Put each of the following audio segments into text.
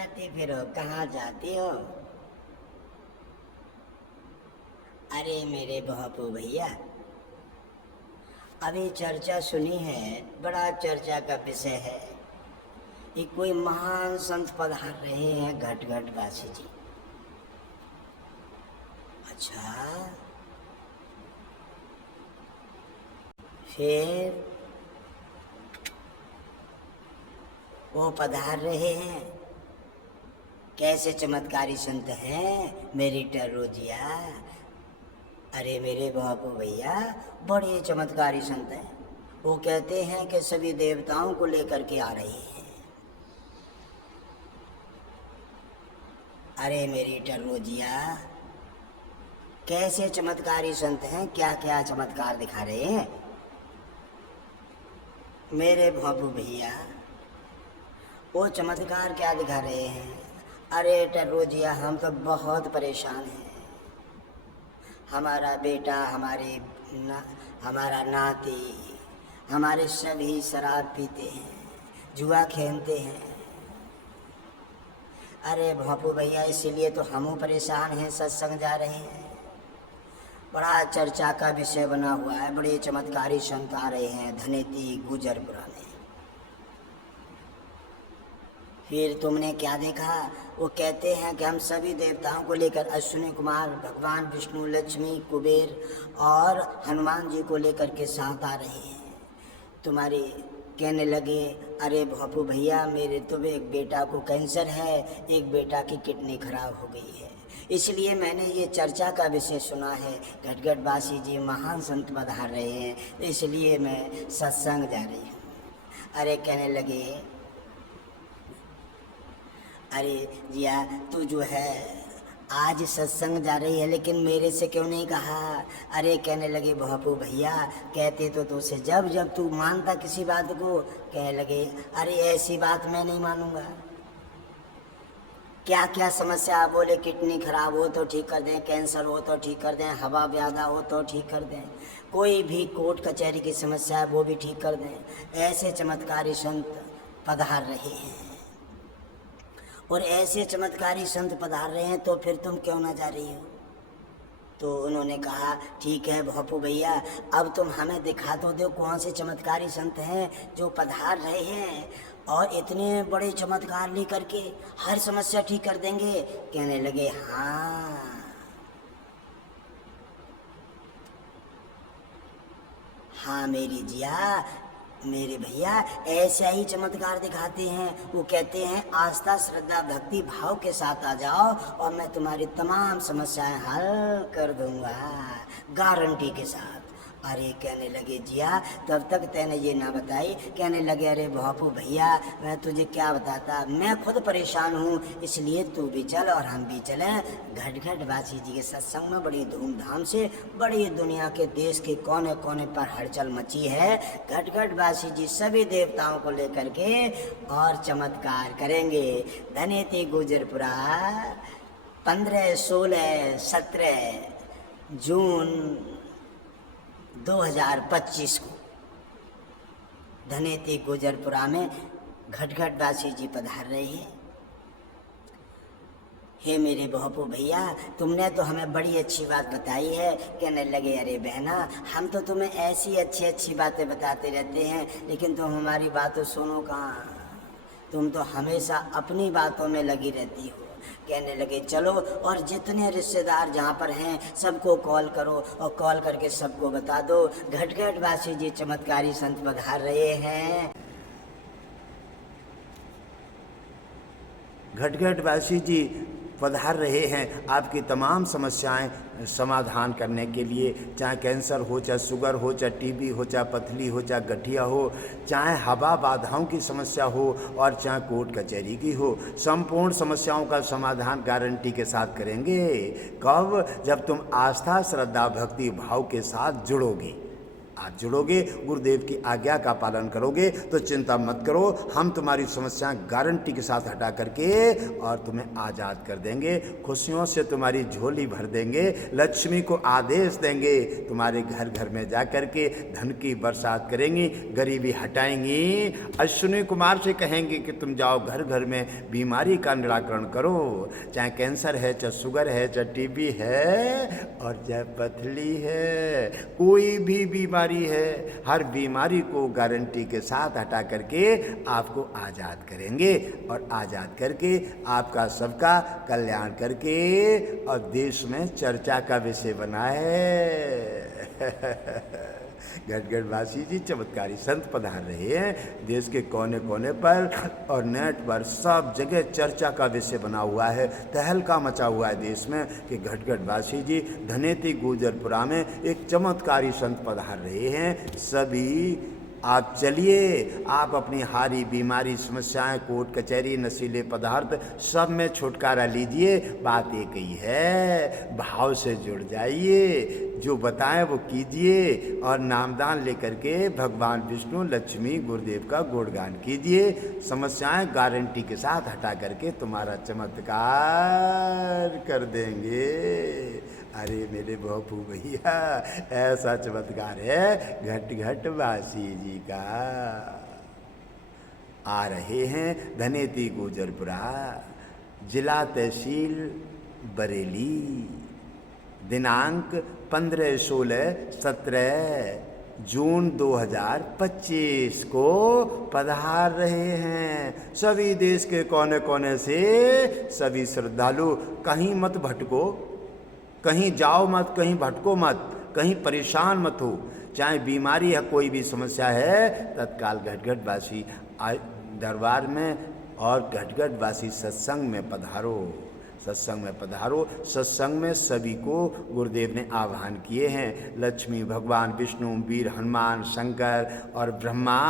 आती फिर हो, कहाँ जाती हो? अरे मेरे बहपू भैया, अभी चर्चा सुनी है, बड़ा चर्चा का विषय है कि कोई महान संत पधार रहे हैं घटघट वासी जी। अच्छा, फिर वो पधार रहे हैं, कैसे चमत्कारी संत हैं मेरी टर्रोजिया? अरे मेरे बापू भैया, बड़े चमत्कारी संत हैं। वो कहते हैं कि सभी देवताओं को लेकर के आ रहे हैं। अरे मेरी टर्रोजिया, कैसे चमत्कारी संत हैं, क्या क्या चमत्कार दिखा रहे हैं मेरे बापू भैया? वो चमत्कार क्या दिखा रहे हैं? अरे टर्रोजिया, हम तो बहुत परेशान हैं। हमारा बेटा, हमारा नाती, हमारे सभी शराब पीते हैं, जुआ खेलते हैं। अरे बापू भैया, इसीलिए तो हम परेशान हैं, सत्संग जा रहे हैं। बड़ा चर्चा का विषय बना हुआ है, बड़े चमत्कारी संत आ रहे हैं धनेती गुजरपुरा में। फिर तुमने क्या देखा? वो कहते हैं कि हम सभी देवताओं को लेकर, अश्विनी कुमार, भगवान विष्णु, लक्ष्मी, कुबेर और हनुमान जी को लेकर के साथ आ रहे हैं। तुम्हारे कहने लगे, अरे बापू भैया, मेरे तो एक बेटा को कैंसर है, एक बेटा की किडनी खराब हो गई है, इसलिए मैंने ये चर्चा का विषय सुना है, घटघट वासी जी महान संत पधार रहे हैं, इसलिए मैं सत्संग जा रही हूँ। अरे कहने लगे, अरे जिया, तू जो है आज सत्संग जा रही है, लेकिन मेरे से क्यों नहीं कहा? अरे कहने लगे, बापू भैया, कहते तो तुझसे जब जब तू मानता किसी बात को। कहने लगे, अरे ऐसी बात मैं नहीं मानूंगा। क्या क्या समस्या? बोले किडनी खराब हो तो ठीक कर दें, कैंसर हो तो ठीक कर दें, हवा ज्यादा हो तो ठीक कर दें, कोई भी कोर्ट कचहरी की समस्या है वो भी ठीक कर दें। ऐसे चमत्कारी संत पधार रहे हैं, और ऐसे चमत्कारी संत पधार रहे हैं, तो फिर तुम क्यों ना जा रही हो? तो उन्होंने कहा, ठीक है बापू भैया, अब तुम हमें दिखा तो दो कौन से चमत्कारी संत हैं जो पधार रहे हैं और इतने बड़े चमत्कार लेकर के हर समस्या ठीक कर देंगे। कहने लगे, हाँ मेरी जिया, मेरे भैया ऐसा ही चमत्कार दिखाते हैं। वो कहते हैं, आस्था, श्रद्धा, भक्ति भाव के साथ आ जाओ और मैं तुम्हारी तमाम समस्याएं हल कर दूंगा, गारंटी के साथ। अरे कहने लगे, जिया तब तक तैने ये ना बताई। कहने लगे, अरे बापू भैया, मैं तुझे क्या बताता, मैं खुद परेशान हूँ, इसलिए तू भी चल और हम भी चलें। घटघट वासी जी के सत्संग में बड़ी धूमधाम से, बड़ी दुनिया के देश के कोने कोने पर हलचल मची है। घटघट वासी जी सभी देवताओं को लेकर के और चमत्कार करेंगे। धनेती गुजरपुरा 15, 16, 17 जून 2025 को धनेती गुजरपुरा में घटघट वासी जी पधार रहे हैं। हे मेरे बापू भैया, तुमने तो हमें बड़ी अच्छी बात बताई है। कहने लगे, अरे बहना, हम तो तुम्हें ऐसी अच्छी अच्छी बातें बताते रहते हैं, लेकिन तुम हमारी बातों सुनो कहाँ? तुम तो हमेशा अपनी बातों में लगी रहती हो। कहने लगे, चलो और जितने रिश्तेदार जहाँ पर हैं सबको कॉल करो और कॉल करके सबको बता दो, घटघट वासी जी चमत्कारी संत पधार रहे हैं। घटघट वासी जी पधार रहे हैं आपकी तमाम समस्याएं समाधान करने के लिए, चाहे कैंसर हो, चाहे शुगर हो, चाहे टीबी हो, चाहे पथरी हो, चाहे गठिया हो, चाहे हवा बाधाओं की समस्या हो और चाहे कोर्ट कचहरी की हो, संपूर्ण समस्याओं का समाधान गारंटी के साथ करेंगे। कब? जब तुम आस्था, श्रद्धा, भक्ति भाव के साथ जुड़ोगी। आप जुड़ोगे, गुरुदेव की आज्ञा का पालन करोगे तो चिंता मत करो, हम तुम्हारी समस्याएं गारंटी के साथ हटा करके और तुम्हें आज़ाद कर देंगे। खुशियों से तुम्हारी झोली भर देंगे, लक्ष्मी को आदेश देंगे, तुम्हारे घर घर में जा कर के धन की बरसात करेंगी, गरीबी हटाएंगी। अश्विनी कुमार से कहेंगे कि तुम जाओ घर घर में बीमारी का निराकरण करो, चाहे कैंसर है, चाहे शुगर है, चाहे टीबी है और चाहे पथरी है, कोई भी बीमारी है, हर बीमारी को गारंटी के साथ हटा करके आपको आज़ाद करेंगे और आज़ाद करके आपका सबका कल्याण करके और देश में चर्चा का विषय बना है। गढ़गढ़ वासी जी चमत्कारी संत पधार रहे हैं, देश के कोने कोने पर और नेट पर सब जगह चर्चा का विषय बना हुआ है, तहलका मचा हुआ है देश में कि गढ़गढ़ वासी जी धनेती गुजरपुरा में एक चमत्कारी संत पधार रहे हैं। सभी आप चलिए, आप अपनी हारी बीमारी समस्याएं, कोर्ट कचहरी, नशीले पदार्थ सब में छुटकारा लीजिए। बात एक ही है, भाव से जुड़ जाइए, जो बताएं वो कीजिए और नामदान लेकर के भगवान विष्णु, लक्ष्मी, गुरुदेव का गुणगान कीजिए। समस्याएं गारंटी के साथ हटा करके तुम्हारा चमत्कार कर देंगे। अरे मेरे बापू भैया, ऐसा चमत्कार है घट घट वासी जी का। आ रहे हैं धनेती गुजरपुरा, जिला तहसील बरेली, दिनांक 15, 16, 17 जून 2025 को पधार रहे हैं। सभी देश के कोने कोने से सभी श्रद्धालु, कहीं मत भटको, कहीं जाओ मत, कहीं भटको मत, कहीं परेशान मत हो, चाहे बीमारी है, कोई भी समस्या है, तत्काल घटघट वासी दरबार में और घटघट वासी सत्संग में पधारो, सत्संग में पधारो। सत्संग में सभी को गुरुदेव ने आह्वान किए हैं। लक्ष्मी, भगवान विष्णु, वीर हनुमान, शंकर और ब्रह्मा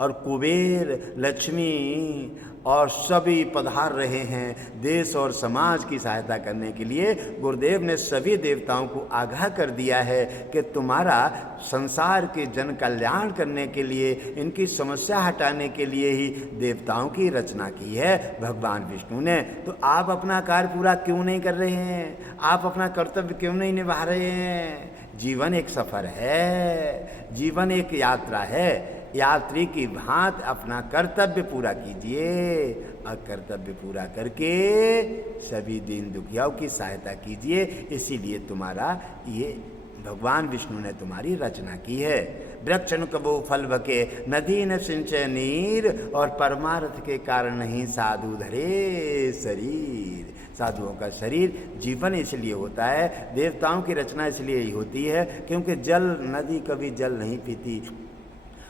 और कुबेर, लक्ष्मी और सभी पधार रहे हैं देश और समाज की सहायता करने के लिए। गुरुदेव ने सभी देवताओं को आगाह कर दिया है कि तुम्हारा संसार के जन कल्याण करने के लिए, इनकी समस्या हटाने के लिए ही देवताओं की रचना की है भगवान विष्णु ने। तो आप अपना कार्य पूरा क्यों नहीं कर रहे हैं? आप अपना कर्तव्य क्यों नहीं निभा रहे हैं? जीवन एक सफ़र है, जीवन एक यात्रा है। यात्री की भांति अपना कर्तव्य पूरा कीजिए और कर्तव्य पूरा करके सभी दीन दुखियाओं की सहायता कीजिए। इसीलिए तुम्हारा ये भगवान विष्णु ने तुम्हारी रचना की है। वृक्ष न कबो फल बके, नदी न सिंचे नीर, और परमार्थ के कारण नहीं साधु धरे शरीर। साधुओं का शरीर जीवन इसलिए होता है, देवताओं की रचना इसलिए ही होती है क्योंकि जल, नदी कभी जल नहीं पीती,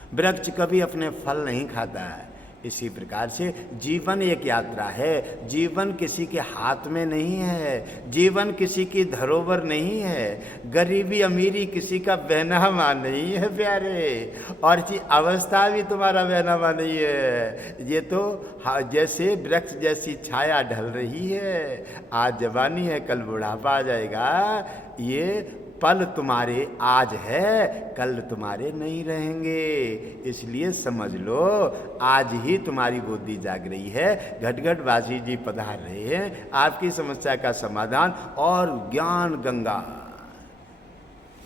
वृक्ष कभी अपने फल नहीं खाता है। इसी प्रकार से जीवन एक यात्रा है। जीवन किसी के हाथ में नहीं है, जीवन किसी की धरोहर नहीं है, गरीबी अमीरी किसी का बहनामा नहीं है प्यारे, और जी अवस्था भी तुम्हारा बहनामा नहीं है। ये तो जैसे वृक्ष जैसी छाया ढल रही है, आज जवानी है, कल बुढ़ापा आ जाएगा। ये पल तुम्हारे आज है, कल तुम्हारे नहीं रहेंगे। इसलिए समझ लो, आज ही तुम्हारी बुद्धि जाग रही है। घटघट वासी जी पधार रहे हैं आपकी समस्या का समाधान और ज्ञान गंगा,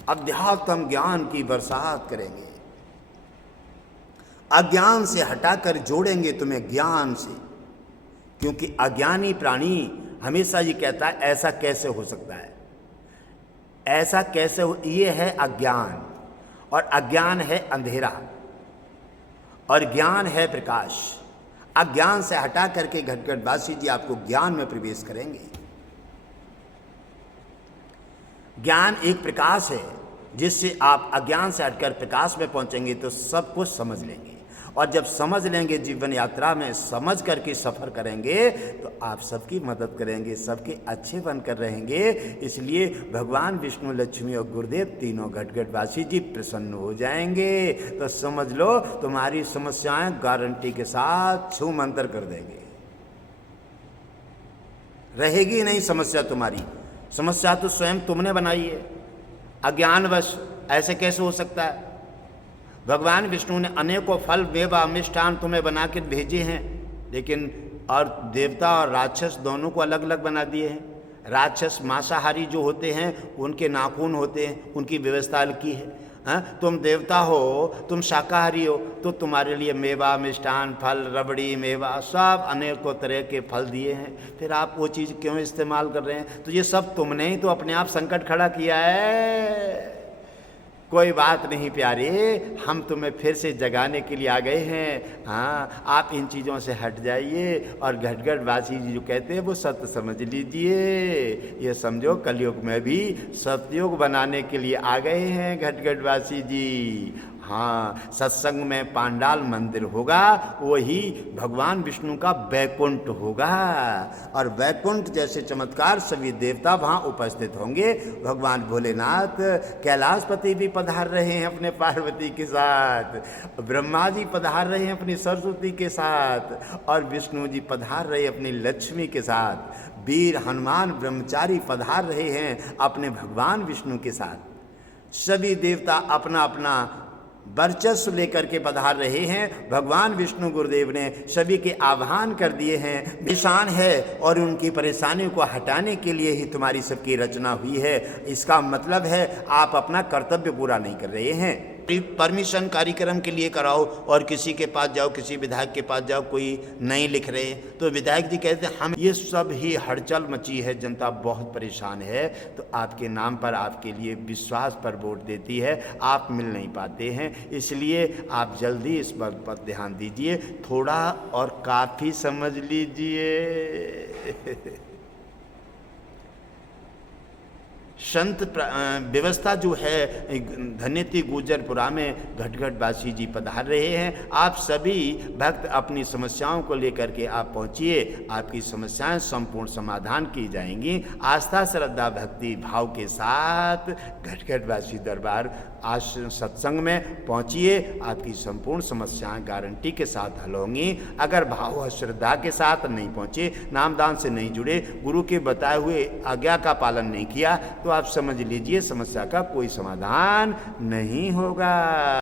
अध्यात्म ज्ञान की बरसात करेंगे। अज्ञान से हटाकर जोड़ेंगे तुम्हें ज्ञान से, क्योंकि अज्ञानी प्राणी हमेशा ये कहता है ऐसा कैसे हो सकता है, ऐसा कैसे हो। ये है अज्ञान, और अज्ञान है अंधेरा और ज्ञान है प्रकाश। अज्ञान से हटा करके घटघट वासी जी आपको ज्ञान में प्रवेश करेंगे। ज्ञान एक प्रकाश है जिससे आप अज्ञान से हटकर प्रकाश में पहुंचेंगे तो सब कुछ समझ लेंगे, और जब समझ लेंगे, जीवन यात्रा में समझ करके सफ़र करेंगे तो आप सबकी मदद करेंगे, सबके अच्छे बनकर रहेंगे। इसलिए भगवान विष्णु, लक्ष्मी और गुरुदेव तीनों घटघट वासी जी प्रसन्न हो जाएंगे। तो समझ लो, तुम्हारी समस्याएं गारंटी के साथ छू मंतर कर देंगे। रहेगी नहीं समस्या तुम्हारी, समस्या तो स्वयं तुमने बनाई है, अज्ञानवश ऐसे कैसे हो सकता है? भगवान विष्णु ने अनेकों फल मेवा मिष्ठान तुम्हें बना के भेजे हैं, लेकिन और देवता और राक्षस दोनों को अलग अलग बना दिए हैं। राक्षस मांसाहारी जो होते हैं उनके नाखून होते हैं, उनकी व्यवस्था अलग की है। तुम देवता हो, तुम शाकाहारी हो, तो तुम्हारे लिए मेवा मिष्ठान फल रबड़ी मेवा सब अनेकों तरह के फल दिए हैं, फिर आप वो चीज़ क्यों इस्तेमाल कर रहे हैं? तो ये सब तुमने ही तो अपने आप संकट खड़ा किया है। कोई बात नहीं प्यारे, हम तुम्हें फिर से जगाने के लिए आ गए हैं। हाँ, आप इन चीज़ों से हट जाइए और घटघट वासी जी जो कहते हैं वो सत्य समझ लीजिए। ये समझो कलयुग में भी सतयुग बनाने के लिए आ गए हैं घटघट वासी जी। हाँ, सत्संग में पांडाल मंदिर होगा, वही भगवान विष्णु का वैकुंठ होगा, और वैकुंठ जैसे चमत्कार सभी देवता वहाँ उपस्थित होंगे। भगवान भोलेनाथ कैलाशपति भी पधार रहे हैं अपने पार्वती के साथ, ब्रह्मा जी पधार रहे हैं अपनी सरस्वती के साथ, और विष्णु जी पधार रहे अपनी लक्ष्मी के साथ। वीर हनुमान ब्रह्मचारी पधार रहे हैं अपने भगवान विष्णु के साथ। सभी देवता अपना अपना वर्चस्व लेकर के पधार रहे हैं। भगवान विष्णु गुरुदेव ने सभी के आह्वान कर दिए हैं। निशान है और उनकी परेशानियों को हटाने के लिए ही तुम्हारी सबकी रचना हुई है। इसका मतलब है आप अपना कर्तव्य पूरा नहीं कर रहे हैं। परमिशन कार्यक्रम के लिए कराओ और किसी के पास जाओ, किसी विधायक के पास जाओ, कोई नहीं लिख रहे, तो विधायक जी कहते हैं हम ये सब ही हड़चल मची है, जनता बहुत परेशान है, तो आपके नाम पर आपके लिए विश्वास पर वोट देती है, आप मिल नहीं पाते हैं, इसलिए आप जल्दी इस बात पर ध्यान दीजिए, थोड़ा और काफ़ी समझ लीजिए। संत व्यवस्था जो है धन्यती गुजरपुरा में घटघट वासी जी पधार रहे हैं। आप सभी भक्त अपनी समस्याओं को लेकर के आप पहुंचिए, आपकी समस्याएं संपूर्ण समाधान की जाएंगी। आस्था श्रद्धा भक्ति भाव के साथ घटघट वासी दरबार आज सत्संग में पहुंचिए, आपकी संपूर्ण समस्याएं गारंटी के साथ हल होंगी। अगर भाव और श्रद्धा के साथ नहीं पहुंचे, नामदान से नहीं जुड़े, गुरु के बताए हुए आज्ञा का पालन नहीं किया, तो आप समझ लीजिए समस्या का कोई समाधान नहीं होगा।